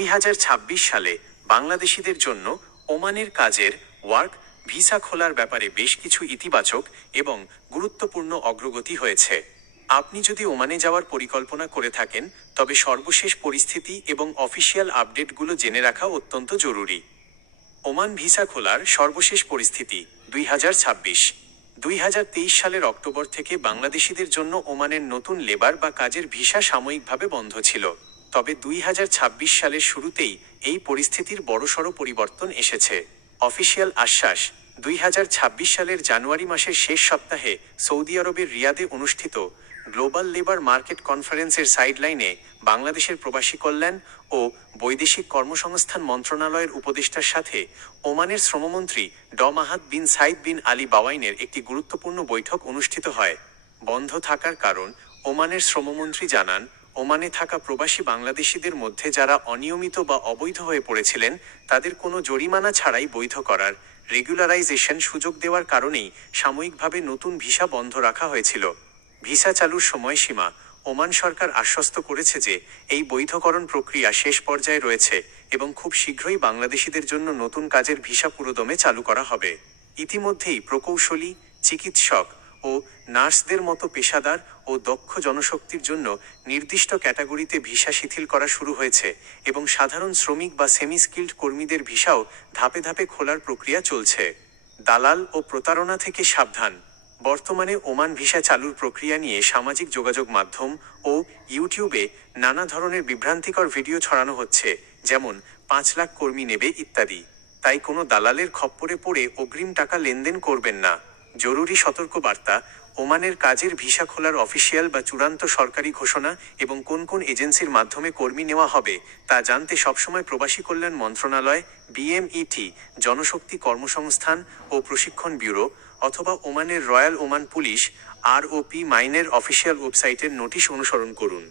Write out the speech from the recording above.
2026 সালে বাংলাদেশিদের জন্য ওমানের কাজের ওয়ার্ক ভিসা খোলার ব্যাপারে বেশ কিছু ইতিবাচক এবং গুরুত্বপূর্ণ অগ্রগতি হয়েছে। আপনি যদি ওমানে যাওয়ার পরিকল্পনা করে থাকেন, তবে সর্বশেষ পরিস্থিতি এবং অফিসিয়াল আপডেটগুলো জেনে রাখা অত্যন্ত জরুরি। ওমান ভিসা খোলার সর্বশেষ পরিস্থিতি 2023 সালের অক্টোবর থেকে বাংলাদেশিদের জন্য ওমানের নতুন লেবার বা কাজের ভিসা সাময়িকভাবে বন্ধ ছিল। তবে 2026 সালের শুরুতেই এই পরিস্থিতির বড়সড় পরিবর্তন এসেছে। অফিসিয়াল আশ্বাস, 2026 সালের জানুয়ারি মাসের শেষ সপ্তাহে সৌদি আরবের রিয়াদে অনুষ্ঠিত গ্লোবাল লেবার মার্কেট কনফারেন্সের সাইডলাইনে বাংলাদেশের প্রবাসী কল্যাণ ও বৈদেশিক কর্মসংস্থান মন্ত্রণালয়ের উপদেষ্টার সাথে ওমানের শ্রমমন্ত্রী মাহাদ বিন সাইদ বিন আলী বাওয়াইনের একটি গুরুত্বপূর্ণ বৈঠক অনুষ্ঠিত হয়। বন্ধ থাকার কারণ, ওমানের শ্রমমন্ত্রী জানান, ওমানে থাকা প্রবাসী বাংলাদেশিদের মধ্যে যারা অনিয়মিত বা অবৈধ হয়ে পড়েছিলেন, তাদের কোনো জরিমানা ছাড়াই বৈধ করার রেগুলারাইজেশন সুযোগ দেওয়ার কারণেই সাময়িকভাবে নতুন ভিসা বন্ধ রাখা হয়েছিল। ভিসা চালুর সময়সীমা, ওমান সরকার আশ্বস্ত করেছে যে এই বৈধকরণ প্রক্রিয়া শেষ পর্যায়ে রয়েছে এবং খুব শীঘ্রই বাংলাদেশিদের জন্য নতুন কাজের ভিসা পুরোদমে চালু করা হবে। ইতিমধ্যেই প্রকৌশলী, চিকিৎসক ও নার্সদের মতো পেশাদার ও দক্ষ জনশক্তির জন্য নির্দিষ্ট ক্যাটাগরিতে ভিসা শিথিল করা শুরু হয়েছে এবং সাধারণ শ্রমিক বা সেমি স্কিল্ড কর্মীদের ভিসাও ধাপে ধাপে খোলার প্রক্রিয়া চলছে। দালাল ও প্রতারণা থেকে সাবধান। বর্তমানে ওমান ভিসা চালুর প্রক্রিয়া নিয়ে সামাজিক যোগাযোগ মাধ্যম ও ইউটিউবে নানা ধরনের বিভ্রান্তিকর ভিডিও ছড়ানো হচ্ছে, যেমন 5 লাখ কর্মী নেবে ইত্যাদি। তাই কোনো দালালের খপ্পরে পড়ে অগ্রিম টাকা লেনদেন করবেন না। জরুরি সতর্কবার্তা, ওমানের কাজের ভিসা খোলার অফিসিয়াল বা চূড়ান্ত সরকারি ঘোষণা এবং কোন কোন এজেন্সির মাধ্যমে কর্মী নেওয়া হবে তা জানতে সবসময় প্রবাসী কল্যাণ মন্ত্রণালয়, বিএমইটি, জনশক্তি কর্মসংস্থান ও প্রশিক্ষণ ব্যুরো অথবা ওমানের রয়্যাল ওমান পুলিশ ROP মাইনের অফিসিয়াল ওয়েবসাইটের নোটিশ অনুসরণ করুন।